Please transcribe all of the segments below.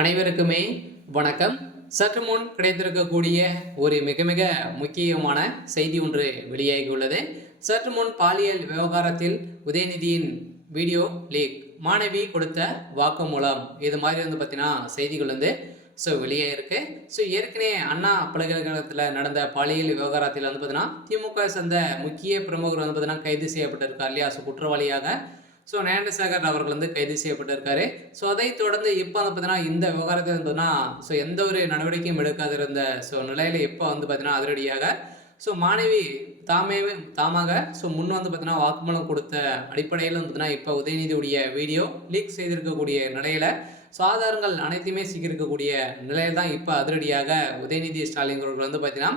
அனைவருக்குமே வணக்கம். சற்று முன் கிடைத்திருக்கக்கூடிய ஒரு மிக மிக முக்கியமான செய்தி ஒன்று வெளியாகியுள்ளது. சற்று முன் பாலியல் விவகாரத்தில் உதயநிதியின் வீடியோ லீக், மாணவி கொடுத்த வாக்குமூலம், இது மாதிரி பார்த்தீங்கன்னா செய்திகள் வெளியாயிருக்கு. ஏற்கனவே அண்ணா பல்கலைக்கழகத்தில் நடந்த பாலியல் விவகாரத்தில் பார்த்தீங்கன்னா திமுக சேர்ந்த முக்கிய பிரமுகர் பார்த்தீங்கன்னா கைது செய்யப்பட்டிருக்கார் இல்லையா? குற்றவாளியாக ஞானசேகர் அவர்கள் கைது செய்யப்பட்டிருக்காரு. அதைத் தொடர்ந்து இப்போ பார்த்தீங்கன்னா இந்த விவகாரத்தை பார்த்தீங்கன்னா எந்த ஒரு நடவடிக்கையும் எடுக்காத இருந்த நிலையில இப்போ பார்த்தீங்கன்னா அதிரடியாக மாணவி தாமாக முன் பார்த்தீங்கன்னா வாக்குமூலம் கொடுத்த அடிப்படையில் பார்த்தீங்கன்னா இப்போ உதயநிதியுடைய வீடியோ லீக் செய்திருக்கக்கூடிய நிலையில ஆதாரங்கள் அனைத்துமே சிக்கியிருக்கக்கூடிய நிலையில தான் இப்போ அதிரடியாக உதயநிதி ஸ்டாலின் அவர்கள் பார்த்தீங்கன்னா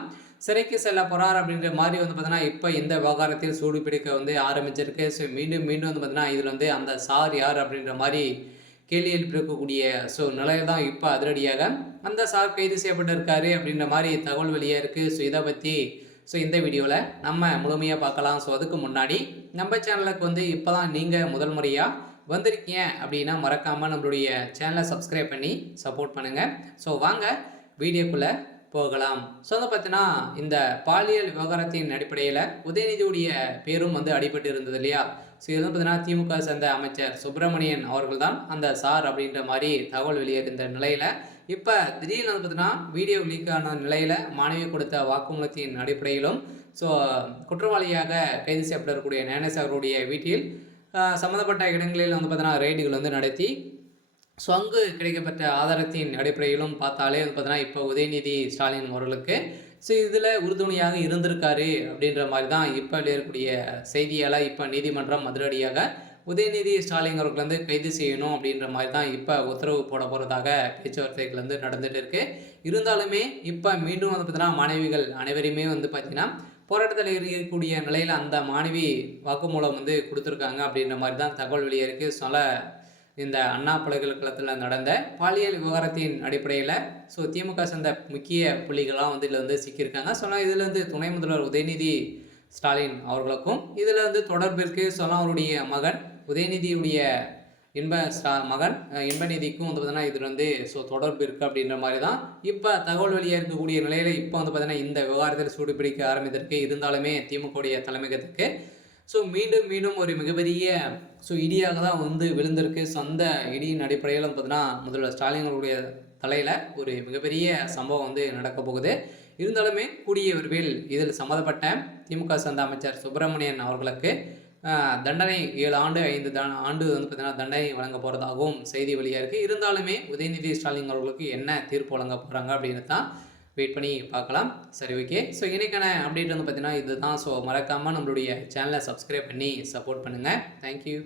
சிறைக்கு செல்ல போகிறார் அப்படின்ற மாதிரி பார்த்தீங்கன்னா இப்போ இந்த விவகாரத்தில் சூடு பிடிக்க ஆரம்பிச்சிருக்கு. மீண்டும் பார்த்தீங்கன்னா இதில் அந்த சார் யார் அப்படின்ற மாதிரி கேள்வி எழுப்பியிருக்கக்கூடிய நிலையில் தான் இப்போ அதிரடியாக அந்த சார் கைது செய்யப்பட்டிருக்காரு அப்படின்ற மாதிரி தகவல் வெளியாக இருக்குது. இதை பற்றி இந்த வீடியோவில் நம்ம முழுமையாக பார்க்கலாம். அதுக்கு முன்னாடி நம்ம சேனலுக்கு இப்போ தான் நீங்கள் முதல் முறையாக வந்திருக்கீங்க அப்படின்னா மறக்காமல் நம்மளுடைய சேனலை சப்ஸ்கிரைப் பண்ணி சப்போர்ட் பண்ணுங்கள். வாங்க வீடியோக்குள்ளே போகலாம். பார்த்தீங்கன்னா இந்த பாலியல் விவகாரத்தின் அடிப்படையில் உதயநிதியுடைய பேரும் அடிபட்டு இருந்தது இல்லையா? இது பார்த்தீங்கன்னா திமுக சேர்ந்த அமைச்சர் சுப்பிரமணியன் அவர்கள் தான் அந்த சார் அப்படின்ற மாதிரி தகவல் வெளியேறிந்த நிலையில் இப்போ திடீர்னு பார்த்தீங்கன்னா வீடியோ லீக் ஆன நிலையில் மாணவி கொடுத்த வாக்குமூலத்தின் அடிப்படையிலும் குற்றவாளியாக கைது செய்யப்படக்கூடிய ஞானசேகருடைய வீட்டில் சம்மந்தப்பட்ட இடங்களில் பார்த்தீங்கன்னா ரெய்டுகள் நடத்தி அங்கு கிடைக்கப்பட்ட ஆதாரத்தின் அடிப்படையிலும் பார்த்தாலே பார்த்தீங்கன்னா இப்போ உதயநிதி ஸ்டாலின் அவர்களுக்கு இதில் உறுதுணையாக இருந்திருக்காரு அப்படின்ற மாதிரி தான் இப்போ இருக்கக்கூடிய செய்தியால் இப்போ நீதிமன்றம் அதிரடியாக உதயநிதி ஸ்டாலின் அவர்கள் கைது செய்யணும் அப்படின்ற மாதிரி தான் இப்போ உத்தரவு போட போகிறதாக பேச்சுவார்த்தைகள் நடந்துகிட்டு இருக்கு. இருந்தாலுமே இப்போ மீண்டும் பார்த்தீங்கன்னா மாணவிகள் அனைவரையுமே பார்த்தீங்கன்னா போராட்டத்தில் இருக்கக்கூடிய நிலையில் அந்த மாணவி வாக்குமூலம் கொடுத்துருக்காங்க அப்படின்ற மாதிரி தான் தகவல் வெளியே இருக்குது. இந்த அண்ணா பல்கலைக்கழகத்தில் நடந்த பாலியல் விவகாரத்தின் அடிப்படையில் திமுக சேர்ந்த முக்கிய புள்ளிகள்லாம் இதில் சிக்கியிருக்காங்க. இதில் துணை முதல்வர் உதயநிதி ஸ்டாலின் அவர்களுக்கும் இதில் தொடர்பு இருக்குது. அவருடைய மகன் உதயநிதியுடைய மகன் இன்பநிதிக்கும் பார்த்தீங்கன்னா இதில் தொடர்பு இருக்குது அப்படின்ற மாதிரி தான் இப்போ தகவல் வெளியாக இருக்கக்கூடிய நிலையில் இப்போ பார்த்தீங்கன்னா இந்த விவகாரத்தில் சூடுபிடிக்க ஆரம்பித்திருக்கு. இருந்தாலுமே திமுகவுடைய தலைமையகத்துக்கு மீண்டும் ஒரு மிகப்பெரிய இடியாக தான் விழுந்திருக்கு. அந்த இடியின் அடிப்படையில் பார்த்தீங்கன்னா முதல்வர் ஸ்டாலின் அவருடைய தலையில் ஒரு மிகப்பெரிய சம்பவம் நடக்க போகுது. இருந்தாலுமே கூடிய விரைவில் இதில் சம்மந்தப்பட்ட திமுக சேர்ந்த அமைச்சர் சுப்பிரமணியன் அவர்களுக்கு தண்டனை 7 ஆண்டு 5 ஆண்டு பார்த்தீங்கன்னா தண்டனை வழங்க போகிறதாகவும் செய்தி வெளியாக இருக்குது. இருந்தாலுமே உதயநிதி ஸ்டாலின் அவர்களுக்கு என்ன தீர்ப்பு வழங்க போகிறாங்க அப்படின்னு தான் வெயிட் பண்ணி பார்க்கலாம். சரி, ஓகே. இன்றைக்கான அப்டேட் பார்த்தீங்கன்னா இதுதான். மறக்காமல் நம்மளுடைய சேனலை சப்ஸ்கிரைப் பண்ணி சப்போர்ட் பண்ணுங்கள். தேங்க்யூ.